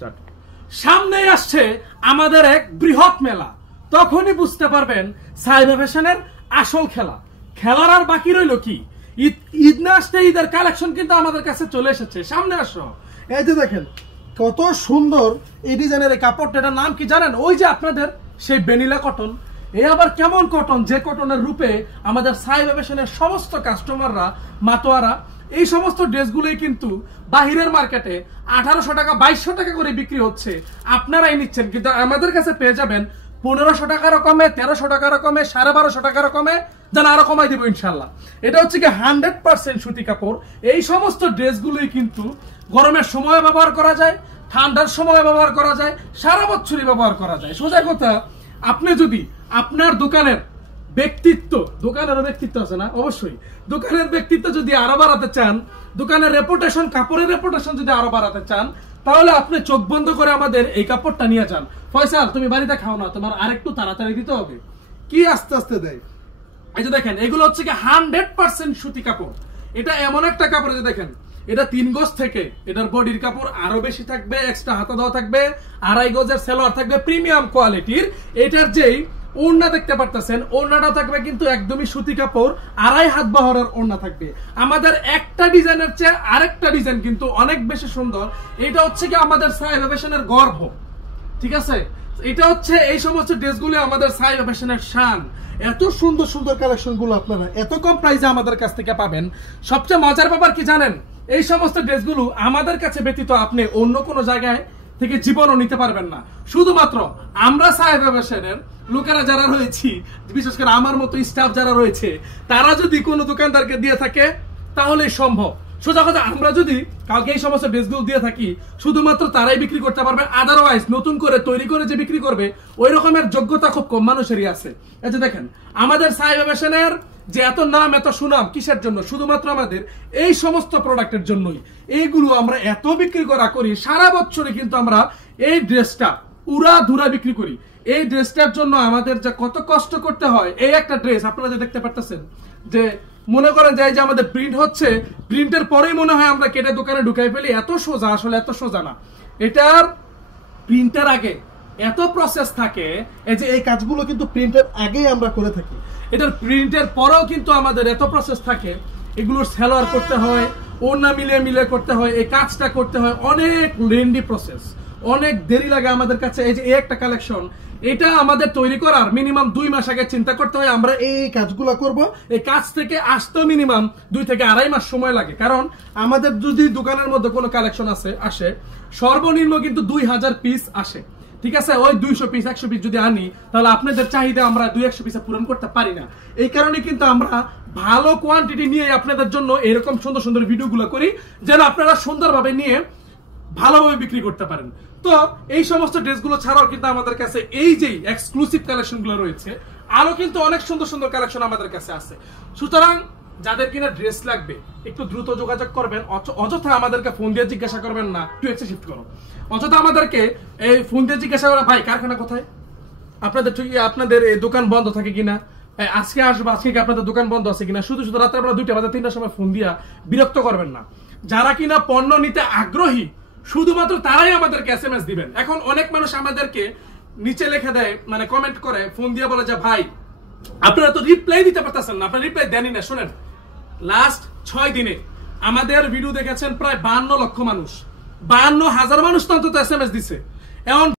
Start. সামনেই আসছে আমাদের এক বৃহৎ মেলা, তখনই বুঝতে পারবেন সাইবা ফ্যাশনের আসল খেলা। খেলার আর বাকি রইল কি? ঈদ না আসতে ঈদের কালেকশন কিন্তু আমাদের কাছে চলে এসেছে। সামনে আসো, এই যে দেখেন কত সুন্দর এই ডিজাইনের এই কাপড়টা। এটার নাম কি জানেন? ওই যে আপনাদের সেই ভ্যানিলা কটন। এই আবার কেমন কটন, যে কটনের রূপে আমাদের সাইবা ফ্যাশনের সমস্ত কাস্টমাররা মাতোয়ারা এই সমস্ত ড্রেসগুলোই কিন্তু বাহিরের মার্কেটে 1800 টাকা 2200 টাকা করে বিক্রি হচ্ছে, আপনারাই নিচ্ছেন। কিন্তু আমাদের কাছে পেয়ে যাবেন 1500 টাকার কমে, 1300 টাকার কমে, 1250 টাকার কমে, যেন আরো কমাই দিব ইনশাল্লাহ। এটা হচ্ছে কি 100% সুতি কাপড়। এই সমস্ত ড্রেসগুলোই কিন্তু গরমের সময় ব্যবহার করা যায়, ঠান্ডার সময় ব্যবহার করা যায়, সারা বছরই ব্যবহার করা যায়। সোজা কথা, আপনি যদি আপনার দোকানের ব্যক্তিত্ব, দোকানেরও ব্যক্তিত্ব আছে না, অবশ্যই দোকানের ব্যক্তিত্ব যদি আরো বাড়াতে চান, দোকানের রেপুটেশন, কাপড়ের রেপুটেশন যদি আরো বাড়াতে চান, তাহলে আপনি চোখ বন্ধ করে আমাদের এই কাপড়টা নিয়ে যান। ফয়সাল, তুমি বাড়িতে খাও না, তোমার আরেকটু তাড়াতাড়ি দিতে হবে। কি আস্তে আস্তে দেয়। এই যে দেখেন, এগুলো হচ্ছে কি 100% সুতি কাপড়। এটা এমন একটা কাপড় যে দেখেন, এটা 3 গজ থেকে এটার বডির কাপড় আরো বেশি থাকবে, এক্সট্রা হাতা দেওয়া থাকবে, 2.5 গজের সেলোয়ার থাকবে প্রিমিয়াম কোয়ালিটির। এটার যেই ওড়না দেখতে পারতেছেন, ওড়নাটা থাকবে কিন্তু একদমই সুতি কাপড়, 2.5 হাত বহরের ওড়না থাকবে। আমাদের একটা ডিজাইনের চেয়ে আরেকটা ডিজাইন কিন্তু অনেক বেশি সুন্দর। এটা হচ্ছে কি আমাদের সাইবা ফ্যাশনের গর্ব, ঠিক আছে? এটা হচ্ছে এই সমস্ত ড্রেসগুলো আমাদের সাইবা ফ্যাশনের শান। এত সুন্দর সুন্দর কালেকশন গুলো আপনারা এত কম প্রাইসে আমাদের কাছ থেকে পাবেন। সবচেয়ে মজার ব্যাপার কি জানেন? এই সমস্ত ড্রেসগুলো আমাদের কাছে ব্যতীত আপনি অন্য কোনো জায়গায় থেকে জীবনও নিতে পারবেন না। শুধুমাত্র আমরা সাইবা ফ্যাশনের লোকেরা যারা রয়েছি, বিশেষ করে আমার মতো স্টাফ যারা রয়েছে, তারা যদি কোনো দোকানদারকে দিয়ে থাকে তাহলে সম্ভব। সোজা কথা, আমরা যদি কাউকে এই সমস্ত ড্রেসগুলো দিয়ে থাকি, শুধুমাত্র তারাই বিক্রি করতে পারবে। আদারওয়াইজ নতুন করে তৈরি করে যে বিক্রি করবে, ওই রকমের যোগ্যতা খুব কম মানুষেরই আছে। এই যে দেখেন, আমাদের সাইবা ফ্যাশনের যে এত নাম, এত সুনাম কিসের জন্য? শুধুমাত্র আমাদের এই সমস্ত প্রোডাক্টের জন্যই। এইগুলো আমরা এত বিক্রি করি, সারা বছরে কিন্তু আমরা এই ড্রেসটা উড়া ধুরা বিক্রি করি। এই ড্রেসটার জন্য আমাদের যে কত কষ্ট করতে হয়। এই একটা ড্রেস আপনারা যে দেখতে পারতেছেন, যে মনে করেন যে আমাদের প্রিন্ট হচ্ছে, প্রিন্টের পরেই মনে হয় আমরা কেটে দোকানে ঢুকাই ফেলি। এত সোজা, আসলে এত সোজা না। এটার প্রিন্টের আগে এত প্রসেস থাকে। এই যে এই কাজগুলো কিন্তু প্রিন্টের আগেই আমরা করে থাকি। এটার প্রিন্টের পরেও কিন্তু আমাদের এত প্রসেস থাকে। এগুলোর সেলোয়ার করতে হয়, ওড়না মিলিয়ে মিলিয়ে করতে হয়, এই কাজটা করতে হয়, অনেক লেন্দি প্রসেস, অনেক দেরি লাগে আমাদের কাছে। এই যে একটা কালেকশন, এটা আমাদের তৈরি করার মিনিমাম 2 মাস আগে চিন্তা করতে হয় আমরা এই কাজগুলো করব। এই কাজ থেকে আসতে মিনিমাম 2 থেকে 2.5 মাস সময় লাগে। কারণ আমাদের যদি দোকানের মধ্যে কোনো কালেকশন আসে, সর্বনিম্ন কিন্তু 2000 পিস আসে, ঠিক আছে? ওই 200 পিস 100 পিস যদি আনি, তাহলে আপনাদের চাহিদা আমরা 200 পিসে পূরণ করতে পারি না। এই কারণে কিন্তু আমরা ভালো কোয়ান্টিটি নিয়ে আপনাদের জন্য এরকম সুন্দর সুন্দর ভিডিওগুলো করি, যেন আপনারা সুন্দরভাবে নিয়ে ভালোভাবে বিক্রি করতে পারেন। তো এই সমস্ত ড্রেসগুলো ছাড়াও কিন্তু আমাদের কাছে এই যে এক্সক্লুসিভ কালেকশনগুলো রয়েছে, আরো কিন্তু অনেক সুন্দর সুন্দর কালেকশন আমাদের কাছে আছে। সুতরাং যাদের কিনা ড্রেস লাগবে একটু দ্রুত যোগাযোগ করবেন। অযথা আমাদেরকে ফোন দিয়ে জিজ্ঞাসা করবেন না একটু এক্সে শিফট করো। অযথা আমাদেরকে এই ফোন দিয়ে জিজ্ঞাসা করা, ভাই কারখানা কোথায়, আপনাদের এই দোকান বন্ধ থাকে কিনা, আজকে আসবো, আজকে কি আপনাদের দোকান বন্ধ আছে কিনা, শুধু শুধু রাত্রেবেলা 2টা বাজে 3টার সময় ফোন দিয়া বিরক্ত করবেন না। যারা কিনা পণ্য নিতে আগ্রহী, শুধুমাত্র তারাই আমাদেরকে SMS দিবেন। এখন অনেক মানুষ আমাদেরকে নিচে লিখে দেয়, মানে কমেন্ট করে, ফোন দিয়ে বলে যে ভাই আপনারা তো রিপ্লাই দিতে পারতেছেন না, আপনারা রিপ্লাই দেনই না। শোনেন, লাস্ট 6 দিনে আমাদের ভিডিও দেখেছেন প্রায় 52 লক্ষ মানুষ, 52,000 মানুষ তো অন্তত SMS দিছে। এখন